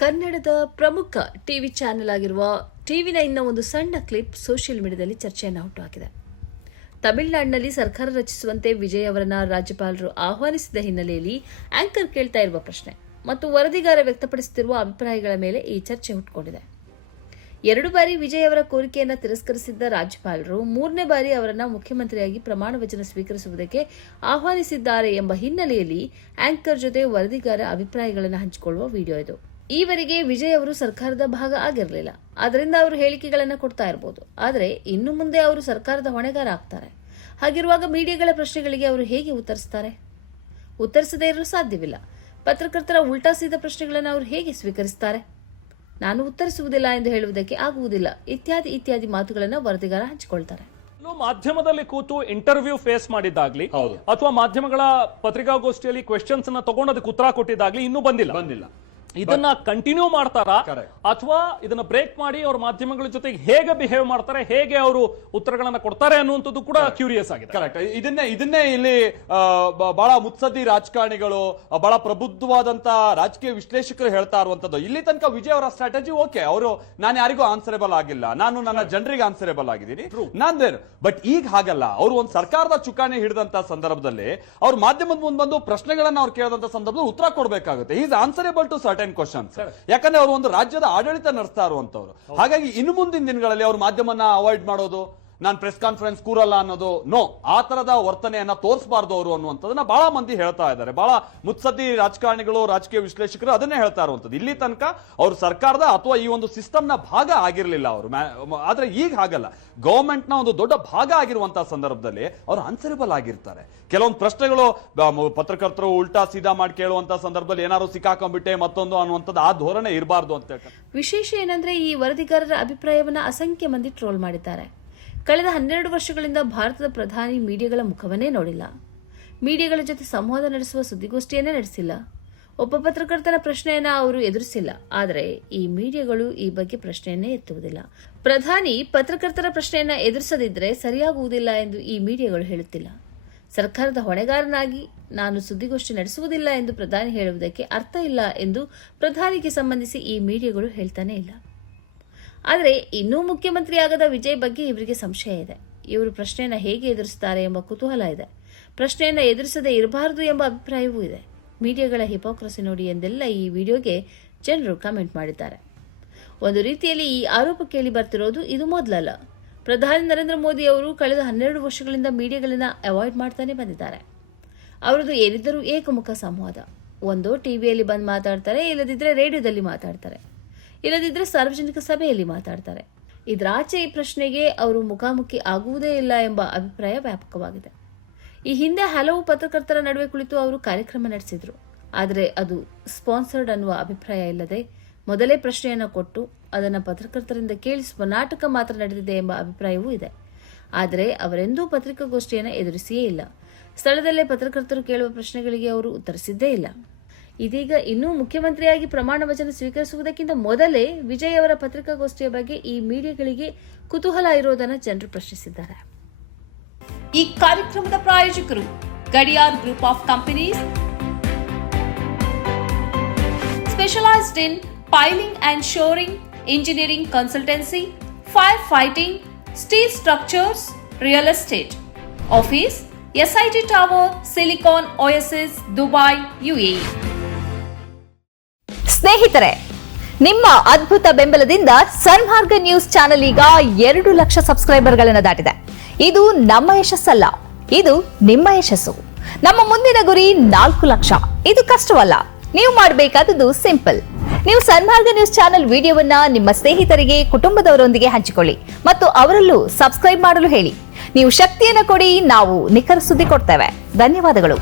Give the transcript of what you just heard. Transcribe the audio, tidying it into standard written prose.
ಕನ್ನಡದ ಪ್ರಮುಖ TV channel ಆಗಿರುವ ಟಿವಿ9ನ ಒಂದು ಸಣ್ಣ ಕ್ಲಿಪ್ ಸೋಷಿಯಲ್ ಮೀಡಿಯಾದಲ್ಲಿ ಚರ್ಚೆಯನ್ನು ಹುಟ್ಟುಹಾಕಿದೆ. ತಮಿಳುನಾಡಿನಲ್ಲಿ ಸರ್ಕಾರ ರಚಿಸುವಂತೆ ವಿಜಯ್ ಅವರನ್ನ ರಾಜ್ಯಪಾಲರು ಆಹ್ವಾನಿಸಿದ ಹಿನ್ನೆಲೆಯಲ್ಲಿ ಆಂಕರ್ ಕೇಳ್ತಾ ಇರುವ ಪ್ರಶ್ನೆ ಮತ್ತು ವರದಿಗಾರ ವ್ಯಕ್ತಪಡಿಸುತ್ತಿರುವ ಅಭಿಪ್ರಾಯಗಳ ಮೇಲೆ ಈ ಚರ್ಚೆ ಹುಟ್ಟುಕೊಂಡಿದೆ. 2 ಬಾರಿ ವಿಜಯ್ ಅವರ ಕೋರಿಕೆಯನ್ನು ತಿರಸ್ಕರಿಸಿದ್ದ ರಾಜ್ಯಪಾಲರು 3ನೇ ಬಾರಿ ಅವರನ್ನ ಮುಖ್ಯಮಂತ್ರಿಯಾಗಿ ಪ್ರಮಾಣ ವಚನ ಸ್ವೀಕರಿಸುವುದಕ್ಕೆ ಆಹ್ವಾನಿಸಿದ್ದಾರೆ ಎಂಬ ಹಿನ್ನೆಲೆಯಲ್ಲಿ ಆಂಕರ್ ಜೊತೆ ವರದಿಗಾರ ಅಭಿಪ್ರಾಯಗಳನ್ನು ಹಂಚಿಕೊಳ್ಳುವ ವಿಡಿಯೋ ಇದು. ಈವರೆಗೆ ವಿಜಯ್ ಅವರು ಸರ್ಕಾರದ ಭಾಗ ಆಗಿರಲಿಲ್ಲ, ಆದ್ದರಿಂದ ಅವರು ಹೇಳಿಕೆಗಳನ್ನು ಕೊಡ್ತಾ ಇರಬಹುದು. ಆದರೆ ಇನ್ನು ಮುಂದೆ ಅವರು ಸರ್ಕಾರದ ಹೊಣೆಗಾರ ಆಗ್ತಾರೆ. ಹಾಗಿರುವಾಗ ಮೀಡಿಯಾಗಳ ಪ್ರಶ್ನೆಗಳಿಗೆ ಅವರು ಹೇಗೆ ಉತ್ತರಿಸುತ್ತಾರೆ? ಉತ್ತರಿಸದೇ ಇರಲು ಸಾಧ್ಯವಿಲ್ಲ. ಪತ್ರಕರ್ತರ ಉಲ್ಟಾ ಸೀದಾ ಪ್ರಶ್ನೆಗಳನ್ನು ಅವರು ಹೇಗೆ ಸ್ವೀಕರಿಸುತ್ತಾರೆ? ನಾನು ಉತ್ತರಿಸುವುದಿಲ್ಲ ಎಂದು ಹೇಳುವುದಕ್ಕೆ ಆಗುವುದಿಲ್ಲ ಇತ್ಯಾದಿ ಇತ್ಯಾದಿ ಮಾತುಗಳನ್ನು ವರದಿಗಾರ ಹಂಚಿಕೊಳ್ತಾರೆ. ಮಾಧ್ಯಮದಲ್ಲಿ ಕೂತು ಇಂಟರ್ವ್ಯೂ ಫೇಸ್ ಮಾಡಿದ್ದಾಗ್ಲಿ ಅಥವಾ ಮಾಧ್ಯಮಗಳ ಪತ್ರಿಕಾಗೋಷ್ಠಿಯಲ್ಲಿ ಕ್ವೆಶ್ಚನ್ಸ್ ಅನ್ನ ತಗೊಂಡೋದಕ್ಕೆ ಉತ್ತರ ಕೊಟ್ಟಿದ್ದಾಗ್ಲಿ ಇನ್ನೂ ಬಂದಿಲ್ಲ. ಇದನ್ನ ಕಂಟಿನ್ಯೂ ಮಾಡ್ತಾರಾ ಅಥವಾ ಇದನ್ನ ಬ್ರೇಕ್ ಮಾಡಿ ಅವ್ರ ಮಾಧ್ಯಮಗಳ ಜೊತೆಗೆ ಹೇಗೆ ಬಿಹೇವ್ ಮಾಡ್ತಾರೆ, ಹೇಗೆ ಅವರು ಉತ್ತರಗಳನ್ನ ಕೊಡ್ತಾರೆ ಅನ್ನುವಂಥದ್ದು ಕೂಡ ಕ್ಯೂರಿಯಸ್ ಆಗಿದೆ. ಕರೆಕ್ಟ್. ಇದನ್ನೇ ಇಲ್ಲಿ ಬಹಳ ಮುತ್ಸದ್ದಿ ರಾಜಕಾರಣಿಗಳು, ಬಹಳ ಪ್ರಬುದ್ಧವಾದಂತ ರಾಜಕೀಯ ವಿಶ್ಲೇಷಕರು ಹೇಳ್ತಾ ಇರುವಂತದ್ದು. ಇಲ್ಲಿ ತನಕ ವಿಜಯ್ ಅವರ ಸ್ಟ್ರಾಟಜಿ ಓಕೆ, ಅವರು ನಾನು ಯಾರಿಗೂ ಆನ್ಸರೇಬಲ್ ಆಗಿಲ್ಲ, ನಾನು ನನ್ನ ಜನರಿಗೆ ಆನ್ಸರೇಬಲ್ ಆಗಿದ್ದೀನಿ, ನಾನ್ದೇನು. ಬಟ್ ಈಗ ಹಾಗಲ್ಲ. ಅವರು ಒಂದು ಸರ್ಕಾರದ ಚುಕ್ಕಾಣಿ ಹಿಡಿದಂತ ಸಂದರ್ಭದಲ್ಲಿ ಅವ್ರ ಮಾಧ್ಯಮದ ಮುಂದೆ ಬಂದು ಪ್ರಶ್ನೆಗಳನ್ನ ಅವ್ರು ಕೇಳಿದಂತ ಸಂದರ್ಭದಲ್ಲಿ ಉತ್ತರ ಕೊಡಬೇಕಾಗುತ್ತೆ. Is answerable to certain questions. ಯಾಕಂದ್ರೆ ಅವರು ಒಂದು ರಾಜ್ಯದ ಆಡಳಿತ ನಡೆಸ್ತಾ ಇರುವಂತವ್ರು. ಹಾಗಾಗಿ ಇನ್ನು ಮುಂದಿನ ದಿನಗಳಲ್ಲಿ ಅವ್ರ ಮಾಧ್ಯಮನ ಅವಾಯ್ಡ್ ಮಾಡೋದು, ನಾನು ಪ್ರೆಸ್ ಕಾನ್ಫರೆನ್ಸ್ ಕೂರಲ್ಲ ಅನ್ನೋದು, ನೋ, ಆ ತರದ ವರ್ತನೆಯನ್ನ ತೋರಿಸಬಾರ್ದು ಅವರು ಅನ್ನುವಂಥದ್ದನ್ನ ಬಹಳ ಮಂದಿ ಹೇಳ್ತಾ ಇದ್ದಾರೆ. ಬಹಳ ಮುತ್ಸದ್ದಿ ರಾಜಕಾರಣಿಗಳು, ರಾಜಕೀಯ ವಿಶ್ಲೇಷಕರು ಅದನ್ನೇ ಹೇಳ್ತಾ ಇರುವಂತದ್ದು. ಇಲ್ಲಿ ತನಕ ಅವರು ಸರ್ಕಾರದ ಅಥವಾ ಈ ಒಂದು ಸಿಸ್ಟಮ್ ನ ಭಾಗ ಆಗಿರಲಿಲ್ಲ ಅವರು. ಆದ್ರೆ ಈಗ ಹಾಗಲ್ಲ. ಗವರ್ಮೆಂಟ್ ನ ಒಂದು ದೊಡ್ಡ ಭಾಗ ಆಗಿರುವಂತಹ ಸಂದರ್ಭದಲ್ಲಿ ಅವರು ಆನ್ಸರೇಬಲ್ ಆಗಿರ್ತಾರೆ. ಕೆಲವೊಂದು ಪ್ರಶ್ನೆಗಳು ಪತ್ರಕರ್ತರು ಉಲ್ಟಾ ಸೀದಾ ಮಾಡಿ ಕೇಳುವಂತ ಸಂದರ್ಭದಲ್ಲಿ ಏನಾದ್ರು ಸಿಕ್ಕಾಕೊಂಡ್ಬಿಟ್ಟೆ ಮತ್ತೊಂದು ಅನ್ನುವಂಥದ್ದು ಆ ಧೋರಣೆ ಇರಬಾರ್ದು ಅಂತ ಹೇಳ್ತಾರೆ. ವಿಶೇಷ ಏನಂದ್ರೆ ಈ ವರದಿಗಾರರ ಅಭಿಪ್ರಾಯವನ್ನ ಅಸಂಖ್ಯ ಮಂದಿ ಟ್ರೋಲ್ ಮಾಡಿದ್ದಾರೆ. ಕಳೆದ 12 ವರ್ಷಗಳಿಂದ ಭಾರತದ ಪ್ರಧಾನಿ ಮೀಡಿಯಾಗಳ ಮುಖವನ್ನೇ ನೋಡಿಲ್ಲ, ಮೀಡಿಯಾಗಳ ಜೊತೆ ಸಂವಾದ ನಡೆಸುವ ಸುದ್ದಿಗೋಷ್ಠಿಯನ್ನೇ ನಡೆಸಿಲ್ಲ, ಒಬ್ಬ ಪತ್ರಕರ್ತನ ಪ್ರಶ್ನೆಯನ್ನ ಅವರು ಎದುರಿಸಿಲ್ಲ. ಆದರೆ ಈ ಮೀಡಿಯಾಗಳು ಈ ಬಗ್ಗೆ ಪ್ರಶ್ನೆಯನ್ನೇ ಎತ್ತುವುದಿಲ್ಲ. ಪ್ರಧಾನಿ ಪತ್ರಕರ್ತರ ಪ್ರಶ್ನೆಯನ್ನ ಎದುರಿಸದಿದ್ರೆ ಸರಿಯಾಗುವುದಿಲ್ಲ ಎಂದು ಈ ಮೀಡಿಯಾಗಳು ಹೇಳುತ್ತಿಲ್ಲ. ಸರ್ಕಾರದ ಹೊಣೆಗಾರನಾಗಿ ನಾನು ಸುದ್ದಿಗೋಷ್ಠಿ ನಡೆಸುವುದಿಲ್ಲ ಎಂದು ಪ್ರಧಾನಿ ಹೇಳುವುದಕ್ಕೆ ಅರ್ಥ ಇಲ್ಲ ಎಂದು ಪ್ರಧಾನಿಗೆ ಸಂಬಂಧಿಸಿ ಈ ಮೀಡಿಯಾಗಳು ಹೇಳ್ತಾನೆ ಇಲ್ಲ. ಆದರೆ ಇನ್ನೂ ಮುಖ್ಯಮಂತ್ರಿಯಾಗದ ವಿಜಯ್ ಬಗ್ಗೆ ಇವರಿಗೆ ಸಂಶಯ ಇದೆ. ಇವರು ಪ್ರಶ್ನೆಯನ್ನು ಹೇಗೆ ಎದುರಿಸುತ್ತಾರೆ ಎಂಬ ಕುತೂಹಲ ಇದೆ. ಪ್ರಶ್ನೆಯನ್ನು ಎದುರಿಸದೇ ಇರಬಾರದು ಎಂಬ ಅಭಿಪ್ರಾಯವೂ ಇದೆ. ಮೀಡಿಯಾಗಳ ಹಿಪೋಕ್ರಸಿ ನೋಡಿ ಎಂದೆಲ್ಲ ಈ ವಿಡಿಯೋಗೆ ಜನರು ಕಮೆಂಟ್ ಮಾಡಿದ್ದಾರೆ. ಒಂದು ರೀತಿಯಲ್ಲಿ ಈ ಆರೋಪ ಕೇಳಿ ಬರ್ತಿರೋದು ಇದು ಮೊದಲಲ್ಲ. ಪ್ರಧಾನಿ ನರೇಂದ್ರ ಮೋದಿ ಅವರು ಕಳೆದ 12 ವರ್ಷಗಳಿಂದ ಮೀಡಿಯಾಗಳನ್ನ ಅವಾಯ್ಡ್ ಮಾಡ್ತಾನೆ ಬಂದಿದ್ದಾರೆ. ಅವರದು ಏನಿದ್ದರೂ ಏಕಮುಖ ಸಂವಾದ. ಒಂದೋ ಟಿವಿಯಲ್ಲಿ ಬಂದು ಮಾತಾಡ್ತಾರೆ, ಇಲ್ಲದಿದ್ದರೆ ರೇಡಿಯೋದಲ್ಲಿ ಮಾತಾಡ್ತಾರೆ, ಇಲ್ಲದಿದ್ದರೆ ಸಾರ್ವಜನಿಕ ಸಭೆಯಲ್ಲಿ ಮಾತಾಡ್ತಾರೆ. ಇದರಾಚೆ ಈ ಪ್ರಶ್ನೆಗೆ ಅವರು ಮುಖಾಮುಖಿ ಆಗುವುದೇ ಇಲ್ಲ ಎಂಬ ಅಭಿಪ್ರಾಯ ವ್ಯಾಪಕವಾಗಿದೆ. ಈ ಹಿಂದೆ ಹಲವು ಪತ್ರಕರ್ತರ ನಡುವೆ ಕುಳಿತು ಅವರು ಕಾರ್ಯಕ್ರಮ ನಡೆಸಿದ್ರು. ಆದರೆ ಅದು ಸ್ಪಾನ್ಸರ್ಡ್ ಅನ್ನುವ ಅಭಿಪ್ರಾಯ ಇಲ್ಲದೆ ಮೊದಲೇ ಪ್ರಶ್ನೆಯನ್ನು ಕೊಟ್ಟು ಅದನ್ನು ಪತ್ರಕರ್ತರಿಂದ ಕೇಳಿಸುವ ನಾಟಕ ಮಾತ್ರ ನಡೆದಿದೆ ಎಂಬ ಅಭಿಪ್ರಾಯವೂ ಇದೆ. ಆದರೆ ಅವರೆಂದೂ ಪತ್ರಿಕಾಗೋಷ್ಠಿಯನ್ನು ಎದುರಿಸಿಯೇ ಇಲ್ಲ. ಸ್ಥಳದಲ್ಲೇ ಪತ್ರಕರ್ತರು ಕೇಳುವ ಪ್ರಶ್ನೆಗಳಿಗೆ ಅವರು ಉತ್ತರಿಸಿದ್ದೇ ಇಲ್ಲ. ಇದೀಗ ಇನ್ನೂ ಮುಖ್ಯಮಂತ್ರಿಯಾಗಿ ಪ್ರಮಾಣ ವಚನ ಸ್ವೀಕರಿಸುವುದಕ್ಕಿಂತ ಮೊದಲೇ ವಿಜಯ್ ಅವರ ಪತ್ರಿಕಾಗೋಷ್ಠಿಯ ಬಗ್ಗೆ ಈ ಮೀಡಿಯಾಗಳಿಗೆ ಕುತೂಹಲ ಇರೋದನ್ನು ಜನರು ಪ್ರಶ್ನಿಸಿದ್ದಾರೆ. ಈ ಕಾರ್ಯಕ್ರಮದ ಪ್ರಾಯೋಜಕರು Gadiyar group of companies, specialised in piling and shoring, engineering consultancy, fire fighting, steel structures, real estate. Office SIT tower, silicon OSS, Dubai, UAE. ಸ್ನೇಹಿತರೆ, ನಿಮ್ಮ ಅದ್ಭುತ ಬೆಂಬಲದಿಂದ ಸನ್ಮಾರ್ಗ ನ್ಯೂಸ್ ಚಾನೆಲ್ ಈಗ 2 ಲಕ್ಷ ಸಬ್ಸ್ಕ್ರೈಬರ್ಗಳನ್ನು ದಾಟಿದೆ. ಇದು ನಮ್ಮ ಯಶಸ್ಸಲ್ಲ, ಇದು ನಿಮ್ಮ ಯಶಸ್ಸು. ನಮ್ಮ ಮುಂದಿನ ಗುರಿ 4 ಲಕ್ಷ. ಇದು ಕಷ್ಟವಲ್ಲ. ನೀವು ಮಾಡಬೇಕಾದದ್ದು ಸಿಂಪಲ್. ನೀವು ಸನ್ಮಾರ್ಗ ನ್ಯೂಸ್ ಚಾನೆಲ್ ವಿಡಿಯೋವನ್ನ ನಿಮ್ಮ ಸ್ನೇಹಿತರಿಗೆ, ಕುಟುಂಬದವರೊಂದಿಗೆ ಹಂಚಿಕೊಳ್ಳಿ ಮತ್ತು ಅವರಲ್ಲೂ ಸಬ್ಸ್ಕ್ರೈಬ್ ಮಾಡಲು ಹೇಳಿ. ನೀವು ಶಕ್ತಿಯನ್ನು ಕೊಡಿ, ನಾವು ನಿಖರ ಸುದ್ದಿ ಕೊಡ್ತೇವೆ. ಧನ್ಯವಾದಗಳು.